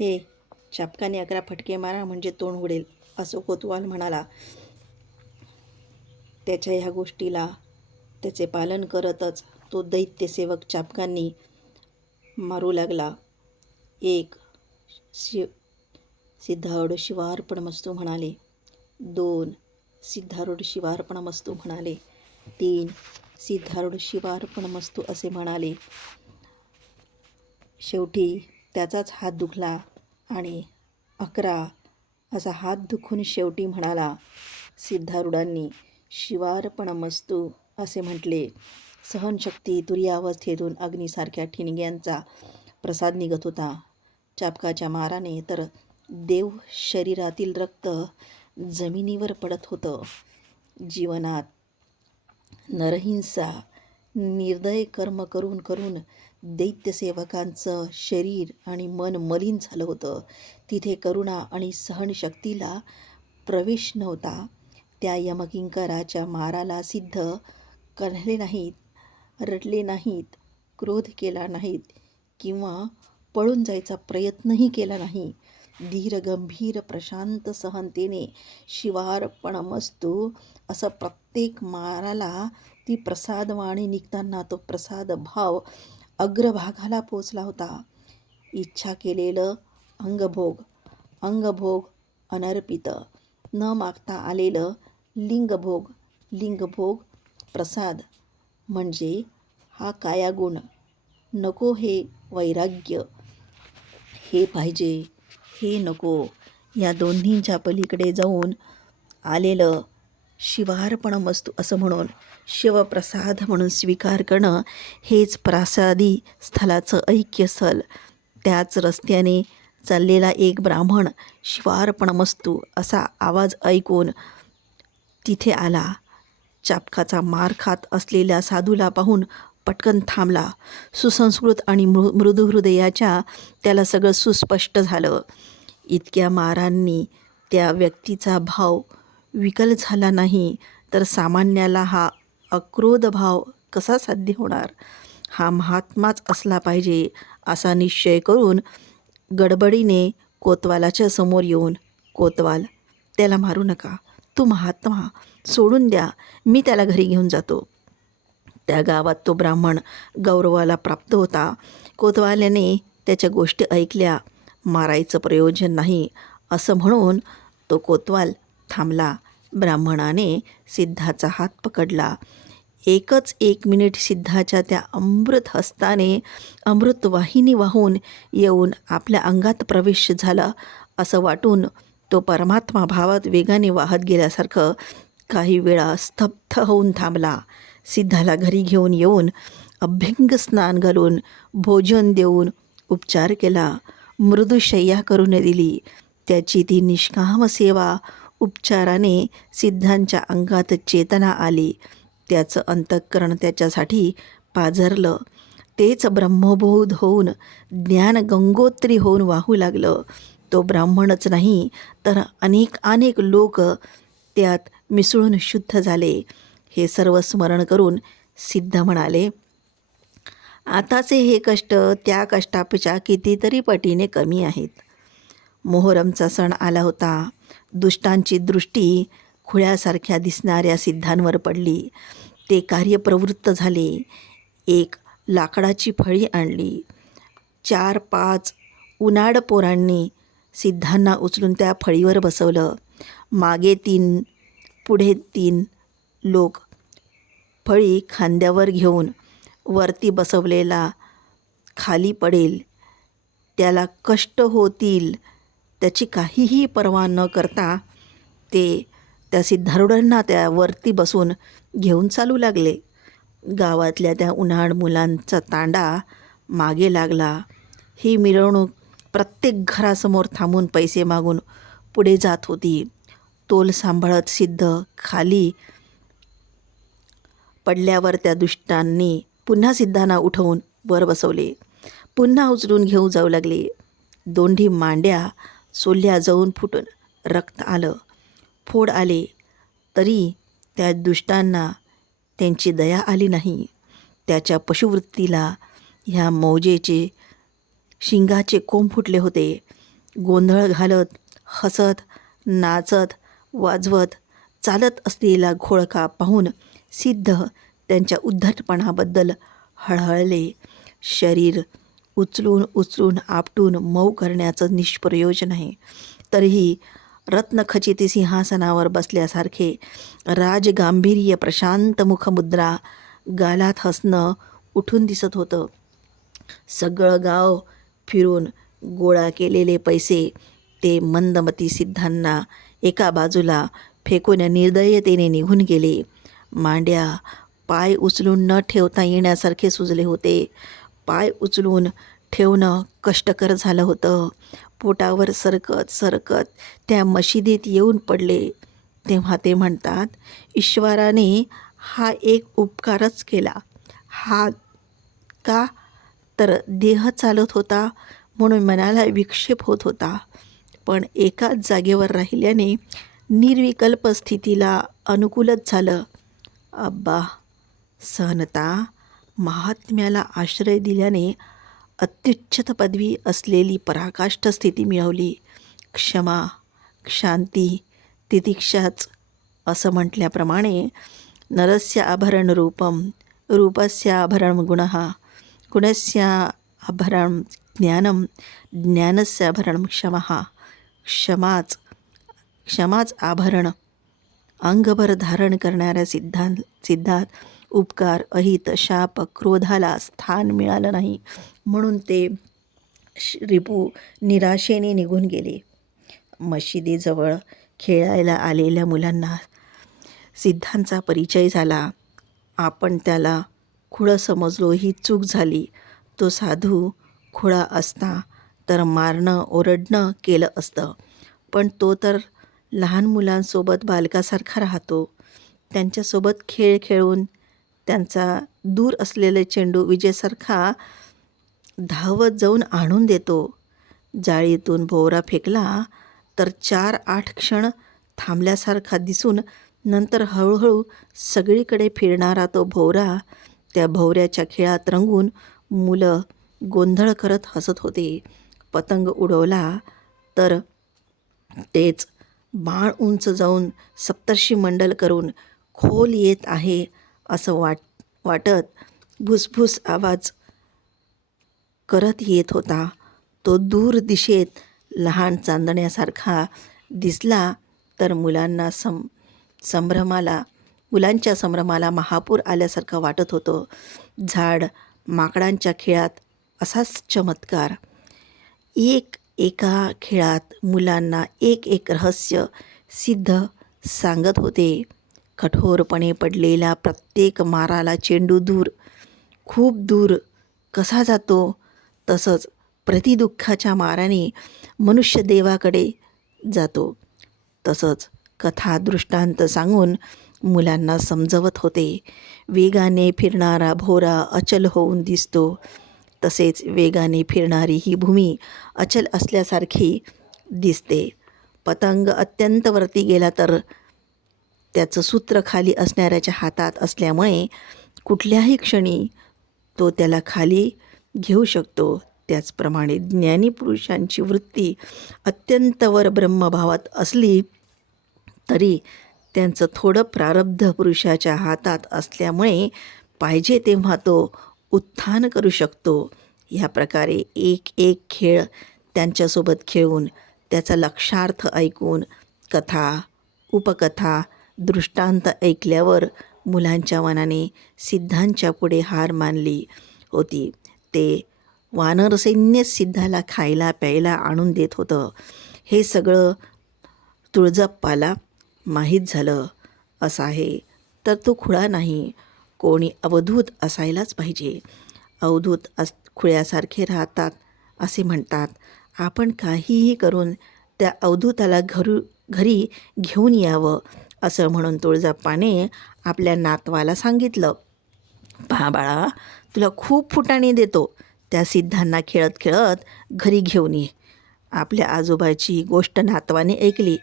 हे चाबकाने 11 फटके मारा म्हणजे तोंड उडेल, असं कोतवाल म्हणाला. त्याच्या ह्या गोष्टीला त्याचे पालन करतच तो दैत्यसेवक चाबकांनी मारू लागला. एक सिद्धारूढ शिवार्पणमस्तू म्हणाले. 2 सिद्धारूढ शिवार्पणमस्तू म्हणाले. 3 सिद्धारूढ शिवार्पणमस्तू असे म्हणाले. शेवटी त्याचाच हात दुखला आणि 11 असा हात दुखून शेवटी म्हणाला. सिद्धारूढांनी शिवार्पणमस्तू असे म्हटले. सहनशक्ती तुरीयावस्थेतून अग्नीसारख्या ठिणग्यांचा प्रसाद निघत होता. चाबकाच्या माराने तर देव शरीरातील रक्त जमिनीवर पडत होतं. जीवनात नरहिंसा निर्दय कर्म करून करून दैत्यसेवकांचं शरीर आणि मन मलिन झालं होतं. तिथे करुणा आणि सहनशक्तीला प्रवेश नव्हता. त्या यमकिंकराच्या माराला सिद्ध करले नाहीत, रडले नाहीत, क्रोध केला नाहीत किंवा पळून जायचा प्रयत्नही केला नाही. धीर गंभीर प्रशांत सहनतेने शिवार्पणमस्तू असं प्रत्येक माराला ती प्रसादवाणी निघताना तो प्रसाद भाव अग्रभागाला पोचला होता. इच्छा केलेलं अंगभोग अनर्पित, न मागता आलेलं लिंगभोग प्रसाद म्हणजे हा कायागुण. नको हे वैराग्य, हे पाहिजे हे नको, या दोन्हींच्या पलीकडे जाऊन आलेलं शिवार्पणमस्तू असं म्हणून शिवप्रसाद म्हणून स्वीकार करणं हेच प्रासादी स्थलाचं ऐक्य स्थल. त्याच रस्त्याने चाललेला एक ब्राह्मण शिवार्पणमस्तू असा आवाज ऐकून तिथे आला. चाबकाचा मार खात असलेल्या साधूला पाहून पटकन थांबला. सुसंस्कृत आणि मृदुहृदयाच्या त्याला सगळं सुस्पष्ट झालं. इतक्या मारांनी त्या व्यक्तीचा भाव विकल झाला नाही तर सामान्याला हा अक्रोध भाव कसा साध्य होणार. हा महात्माच असला पाहिजे असा निश्चय करून गडबडीने कोतवालाच्या समोर येऊन, कोतवाल, त्याला मारू नका, तू महात्मा, सोडून द्या, मी त्याला घरी घेऊन जातो. त्या गावात तो ब्राह्मण गौरवाला प्राप्त होता. कोतवाल्याने त्याच्या गोष्टी ऐकल्या. मारायचं प्रयोजन नाही असं म्हणून तो कोतवाल थांबला. ब्राह्मणाने सिद्धाचा हात पकडला. एकच 1 मिनिट सिद्धाच्या त्या अमृत हस्ताने अमृतवाहिनी वाहून येऊन आपल्या अंगात प्रवेश झाला असं वाटून तो परमात्मा भावात वेगाने वाहत गेल्यासारखं काही वेळा स्तब्ध होऊन थांबला. सिद्धाला घरी घेऊन येऊन अभ्यंग स्नान घालून भोजन देऊन उपचार केला. मृदुशय्या करून दिली. त्याची ती निष्काम सेवा उपचाराने सिद्धांच्या अंगात चेतना आली. त्याचं अंतःकरण त्याच्यासाठी पाझरलं. तेच ब्रह्मबोध होऊन ज्ञान गंगोत्री होऊन वाहू लागलं. तो ब्राह्मणच नाही तर अनेक लोक त्यात मिसळून शुद्ध झाले. हे सर्व स्मरण करून सिद्ध म्हणाले, आताचे हे कष्ट त्या कष्टापेक्षा कितीतरी पटीने कमी आहेत. मोहरमचा सण आला होता. दुष्टांची दृष्टी खुळ्यासारख्या दिसणाऱ्या सिद्धांवर पडली. ते कार्यप्रवृत्त झाले. एक लाकडाची फळी आणली. 4-5 उनाड पोरांनी सिद्धांना उचलून त्या फळीवर बसवलं. मागे 3 पुढे 3 लोक फळी खांद्यावर घेऊन वरती बसवलेला खाली पडेल, त्याला कष्ट होतील त्याची काहीही पर्वा न करता ते त्या सिद्धारूढांना त्या वरती बसून घेऊन चालू लागले. गावातल्या त्या उन्हाळ मुलांचा तांडा मागे लागला. ही मिरवणूक प्रत्येक घरासमोर थांबून पैसे मागून पुढे जात होती. तोल सांभाळत सिद्ध खाली पडल्यावर त्या दुष्टांनी पुन्हा सिद्धांना उठवून वर बसवले. पुन्हा उचलून घेऊ जाऊ लागले. दोंढी मांड्या सोल्या जाऊन फुटून रक्त आलं, फोड आले, तरी त्या दुष्टांना त्यांची दया आली नाही. त्याच्या पशुवृत्तीला ह्या मौजेचे शिंगाचे कोंब फुटले होते. गोंधळ घालत, हसत, नाचत, वाजवत चालत असलेला घोळका पाहून सिद्ध त्यांच्या उद्धटपणाबद्दल हळहळले. शरीर उचलून उचलून आपटून मऊ करण्याचं निष्प्रयोजन आहे. तरीही रत्नखचित सिंहासनावर बसल्यासारखे राजगांभीर्य, प्रशांत मुखमुद्रा, गालात हसणं उठून दिसत होतं. सगळं गाव फिरून गोळा केलेले पैसे ते मंदमती सिद्धांना एका बाजूला फेकून निर्दयतेने निघून गेले. मांड्या पाय उचलून न ठेवता येण्यासारखे सुजले होते. पाय उचलून ठेवणं कष्टकर झालं होतं. पोटावर सरकत सरकत त्या मशिदीत येऊन पडले. तेव्हा ते म्हणतात, ईश्वराने हा एक उपकारच केला. हा का? तर देह चालत होता म्हणून मनाला विक्षेप होत होता. पण एकाच जागेवर राहिल्याने निर्विकल्प स्थितीला अनुकूलच झालं. अब्बा, सहनता, महात्म्याला आश्रय दिल्याने अत्युच्चत पदवी असलेली पराकाष्ठ स्थिती मिळवली. क्षमा, शांती, तितिक्षाच असं म्हटल्याप्रमाणे नरस्य आभरण रूपम, रूपस्य आभरण गुणः, गुणस्य आभरण ज्ञानम, ज्ञानस्य आभरण क्षमः, क्षमाच आभरण. अंगभर धारण करणाऱ्या सिद्धात उपकार, अहित, शाप, क्रोधाला स्थान मिळालं नाही म्हणून ते रिपू निराशेने निघून गेले. मशिदीजवळ खेळायला आलेल्या मुलांना सिद्धांचा परिचय झाला. आपण त्याला खुळं समजलो ही चूक झाली. तो साधू खुळा असता तर मारणं ओरडणं केलं असतं. पण तो तर लहान मुलांसोबत बालकासारखा राहतो. त्यांच्यासोबत खेळ खेळून त्यांचा दूर असलेले चेंडू विजेसारखा धावत जाऊन आणून देतो. जाळीतून भोवरा फेकला तर 4-8 क्षण थांबल्यासारखा दिसून नंतर हळूहळू सगळीकडे फिरणारा तो भोवरा, त्या भोवऱ्याच्या खेळात रंगून मुलं गोंधळ करत हसत होते. पतंग उडवला तर तेच बाण उंच जाऊन सप्तर्षी मंडल करून खोल येत आहे असं वाटत भुसभुस आवाज करत येत होता. तो दूर दिशेत लहान चांदण्यासारखा दिसला तर मुलांच्या संभ्रमाला महापूर आल्यासारखं वाटत होतं. झाड माकडांच्या खेळात असाच चमत्कार. एका खेळात मुलांना एक रहस्य सिद्ध सांगत होते. कठोरपणे पडलेला प्रत्येक माराला चेंडू दूर, खूप दूर कसा जातो, तसंच प्रतिदुःखाच्या माराने मनुष्य देवाकडे जातो. तसंच कथा दृष्टांत सांगून मुलांना समजवत होते. वेगाने फिरणारा भोवरा अचल होऊन दिसतो, तसेच वेगाने फिरणारी ही भूमी अचल असल्यासारखी दिसते. पतंग अत्यंत वरती गेला तर त्याचं सूत्र खाली असणाऱ्याच्या हातात असल्यामुळे कुठल्याही क्षणी तो त्याला खाली घेऊ शकतो. त्याचप्रमाणे ज्ञानी पुरुषांची वृत्ती अत्यंत वर ब्रह्मभावात असली तरी त्यांचं थोडं प्रारब्ध पुरुषाच्या हातात असल्यामुळे पाहिजे तेव्हा तो उत्थान करू शकतो. ह्या प्रकारे एक खेळ त्यांच्यासोबत खेळून त्याचा लक्षार्थ ऐकून कथा, उपकथा, दृष्टांत ऐकल्यावर मुलांच्या मनाने सिद्धांच्या पुढे हार मानली होती. ते वानरसैन्य सिद्धाला खायला प्यायला आणून देत होतं. हे सगळं तुळजाप्पाला माहीत झालं. असं आहे तर तो खुळा नाही. कोणी अवधूत असायलाच पाहिजे. अवधूत खुळ्यासारखे राहतात असे म्हणतात. आपण काहीही करून त्या अवधूताला घरी घेऊन यावं असं म्हणून तुळजाप्पाने आपल्या नातवाला सांगितलं, पहा बाळा, तुला खूप फुटाणे देतो, त्या सिद्धांना खेळत खेळत घरी घेऊन ये. आपल्या आजोबाची गोष्ट नातवाने ऐकली.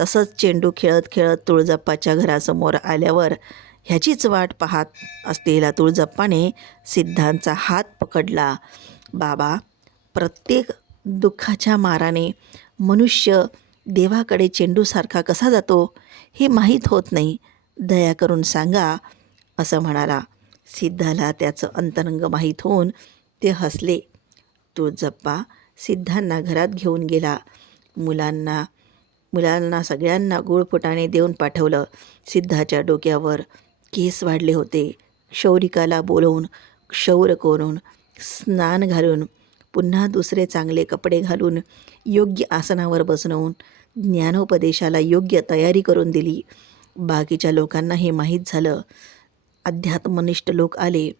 तसंच चेंडू खेळत खेळत तुळजाप्पाच्या घरासमोर आल्यावर ह्याचीच वाट पाहत असलेला तुळजाप्पाने सिद्धांचा हात पकडला. बाबा, प्रत्येक दुःखाच्या माराने मनुष्य देवाकडे चेंडूसारखा कसा जातो हे माहीत होत नाही. दया करून सांगा, असं म्हणाला. सिद्धाला त्याचं अंतरंग माहीत होऊन ते हसले. तुळजाप्पा सिद्धांना घरात घेऊन गेला. मुलांना सगळ्यांना गुळफुटाणे देऊन पाठवलं. सिद्धाच्या डोक्यावर केस वाढले होते. क्षौरिकाला बोलवून क्षौर करून स्नान घालून पुन्हा दुसरे चांगले कपडे घालून योग्य आसनावर बसवून ज्ञानोपदेशाला योग्य तयारी करून दिली. बाकीच्या लोकांना हे माहीत झालं. अध्यात्मनिष्ठ लोक आले,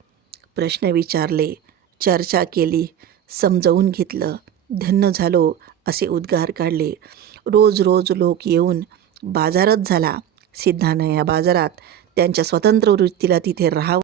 प्रश्न विचारले, चर्चा केली, समजावून घेतलं. धन्य झालो असे उद्गार काढले. रोज लोक येऊन बाजारच झाला. सिद्धांना या बाजारात त्यांच्या स्वतंत्र वृत्तीला तिथे राहावं